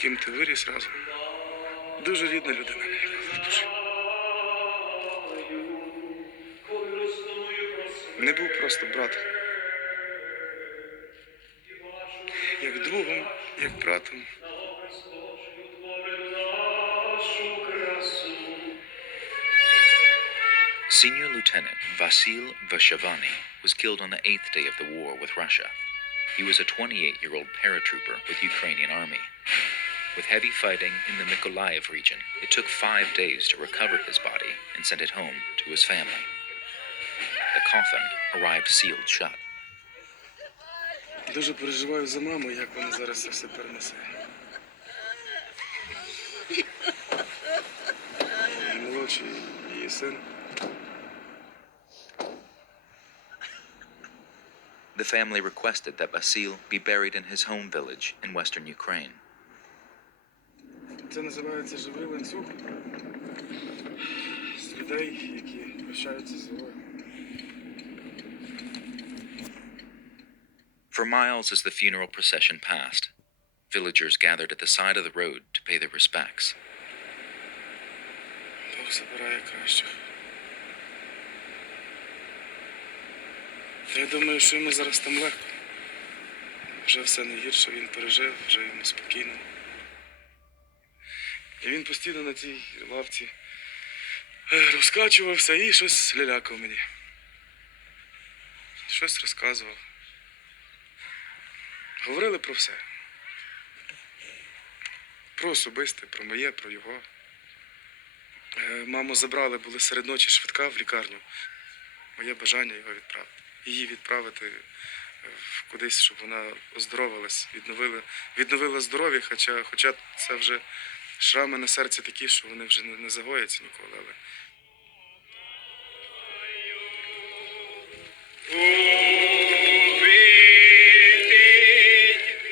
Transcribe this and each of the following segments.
ким ти виріс разом. Дуже рідна людина мені була, дуже. Не був просто братом. Як другом, як братом. Senior Lieutenant Vasil Vashavani was killed on the 8th day of the war with Russia. He was a 28-year-old paratrooper with Ukrainian army. With heavy fighting in the Mykolaiv region, it took 5 days to recover his body and send it home to his family. The coffin arrived sealed shut. Дуже переживаю за маму, як вона зараз це все перенесе. Молодший її син. The family requested that Vasil be buried in his home village in western Ukraine. Це називається живий ланцюг з людей, які прощаються з собою. For miles as the funeral procession passed, villagers gathered at the side of the road to pay their respects. Бог забирає кращих. Я думаю, що йому зараз там легко. Вже все найгірше він пережив, вже йому спокійно. І він постійно на цій лавці розкачувався і щось лялякав мені. Щось розказував. Говорили про все. Про особисте, про моє, про його. Маму забрали, були серед ночі швидка в лікарню. Моє бажання його відправити. Її відправити кудись, щоб вона оздоровилась, відновила здоров'я, хоча це вже шрами на серці такі, що вони вже не загояться ніколи. Але...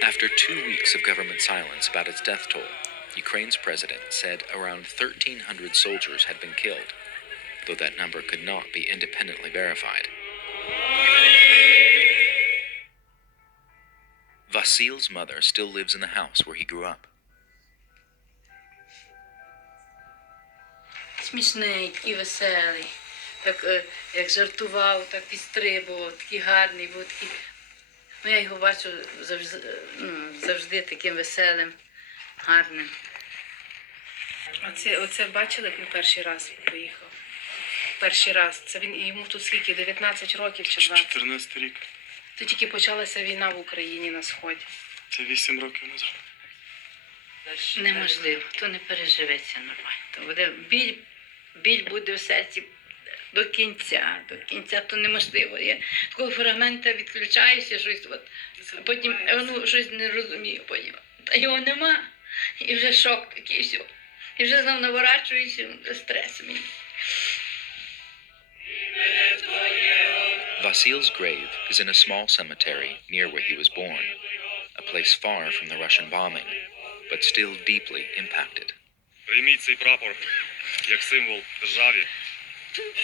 After 2 weeks of government silence about its death toll, Ukraine's president said around 1,300 soldiers had been killed, though that number could not be independently verified. Vasil's mother still lives in the house where he grew up. Смішний, такий веселий, так, як жартував, так підстрибував, такий гарний, був такий. Ну, я його бачу завжди таким веселим, гарним. Оце бачили, як він перший раз поїхав? Перший раз. Це він, йому тут скільки, 19 років чи 20? 14 рік. То тільки почалася війна в Україні на Сході. Це 8 років назад. Неможливо, то не переживеться нормально. То буде біль буде в серці до кінця, то неможливо. Я такого фрагмента відключаюся, щось, потім щось не розумію, потім. Та його нема, і вже шок такий, все. І вже знов наворачуюся, стрес мені. Vasil's grave is in a small cemetery near where he was born, a place far from the Russian bombing, but still deeply impacted. Прийміть цей прапор як символ державі,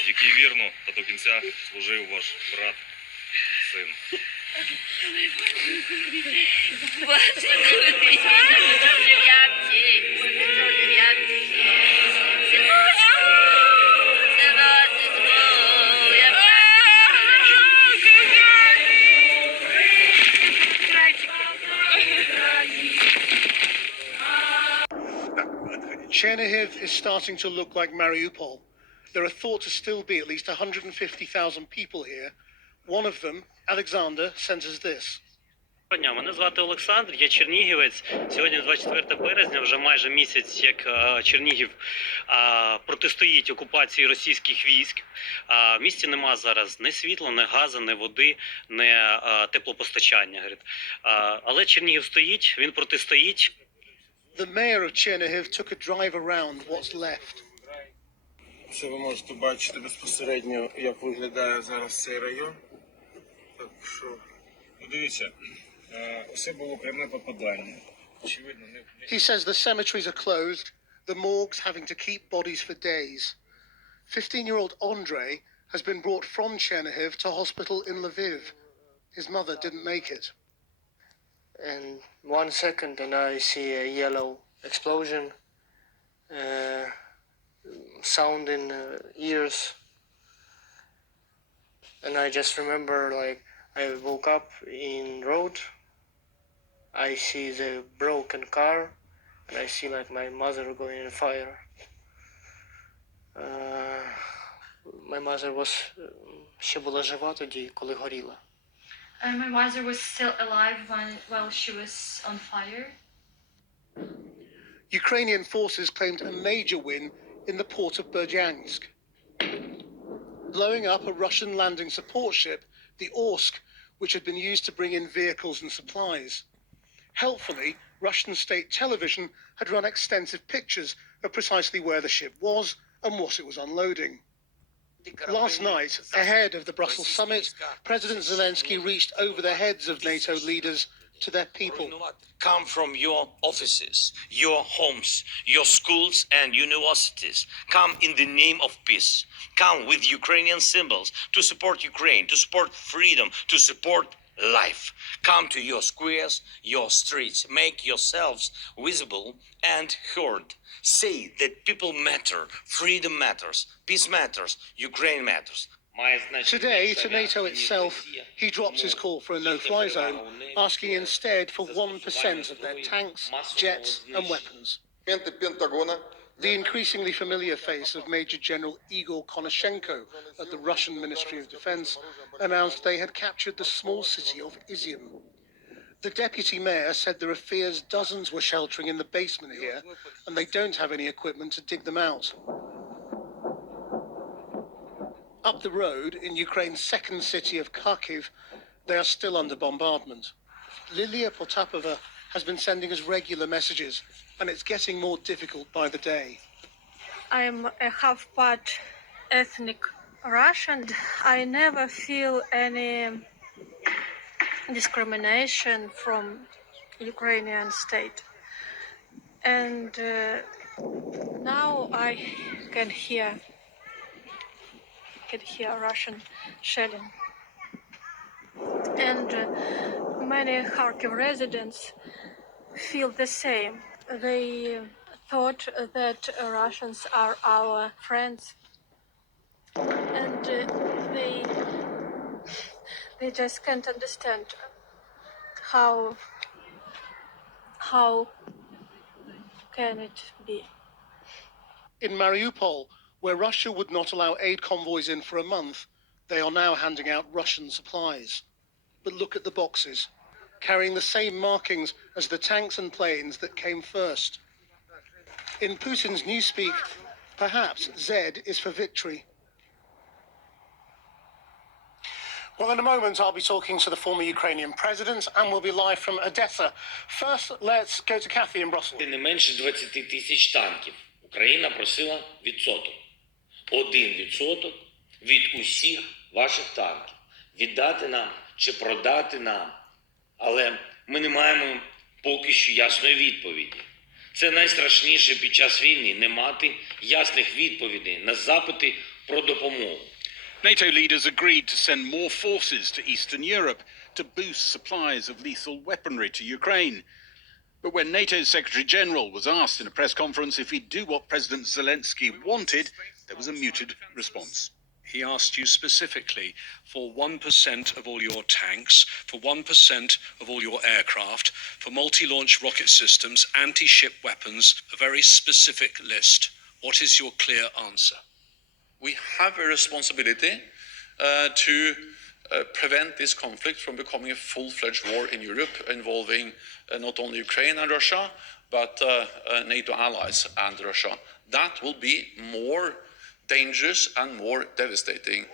який вірно та до кінця служив ваш брат, син. Chernihiv is starting to look like Mariupol. There are thought to still be at least 150,000 people here. One of them, Alexander, sends us this. Мене звати Олександр, я чернігівець. Сьогодні 24 березня, вже майже місяць, як Чернігів протистоїть окупації російських військ. В місті нема зараз ні світла, ні газу, ні води, ні теплопостачання. Але Чернігів стоїть, він протистоїть. The mayor of Chernihiv took a drive around what's left. Це ви можете бачити безпосередньо, як виглядає зараз цей район. Так що, дивіться, усе було пряме попадання. Очевидно, He says the cemeteries are closed, the morgues having to keep bodies for days. 15-year-old Andrei has been brought from Chernihiv to hospital in Lviv. His mother didn't make it. and 1 second and I see a yellow explosion, sound in ears, and I just remember like I woke up in road, I see the broken car, and I see like my mother going in fire. My mother was ще була жива тоді, коли горіла. My mother was still alive while she was on fire. Ukrainian forces claimed a major win in the port of Berdyansk, blowing up a Russian landing support ship, the Orsk, which had been used to bring in vehicles and supplies. Helpfully, Russian state television had run extensive pictures of precisely where the ship was and what it was unloading. Last night, ahead of the Brussels summit, President Zelensky reached over the heads of NATO leaders to their people. Come from your offices, your homes, your schools and universities. Come in the name of peace. Come with Ukrainian symbols to support Ukraine, to support freedom, to support life. Come to your squares, your streets. Make yourselves visible and heard. Say that people matter, freedom matters, peace matters, Ukraine matters. Today, to NATO itself, he drops his call for a no-fly zone, asking instead for 1% of their tanks, jets and weapons. The increasingly familiar face of Major General Igor Konashenko at the Russian Ministry of Defense announced they had captured the small city of Izium. The deputy mayor said there are fears dozens were sheltering in the basement here, and they don't have any equipment to dig them out. Up the road, in Ukraine's second city of Kharkiv, they are still under bombardment. Lilia Potapova has been sending us regular messages, and it's getting more difficult by the day. I'm a half-part ethnic Russian. I never feel any discrimination from Ukrainian state. And now I can hear Russian shelling. And many Kharkiv residents feel the same. They thought that Russians are our friends, and they just can't understand how can it be. In Mariupol, where Russia would not allow aid convoys in for a month, they are now handing out Russian supplies. But look at the boxes, carrying the same markings as the tanks and planes that came first. In Putin's newspeak, perhaps Z is for victory. Well, in a moment, I'll be talking to the former Ukrainian president, and we'll be live from Odessa. First, let's go to Kathy in Brussels. Не менше 20 тисяч танків. Україна просила відсоток. 1% від усіх ваших танків. Віддати нам чи продати нам. Але ми не маємо поки що ясної відповіді. Це найстрашніше під час війни – не мати ясних відповідей на запити про допомогу. NATO leaders agreed to send more forces to Eastern Europe to boost supplies of lethal weaponry to Ukraine. But when NATO's Secretary-General was asked in a press conference if he'd do what President Zelensky wanted, there was a muted response. He asked you specifically for 1% of all your tanks, for 1% of all your aircraft, for multi-launch rocket systems, anti-ship weapons, a very specific list. What is your clear answer? We have a responsibility to prevent this conflict from becoming a full-fledged war in Europe involving not only Ukraine and Russia, but NATO allies and Russia. That will be more dangerous and more devastating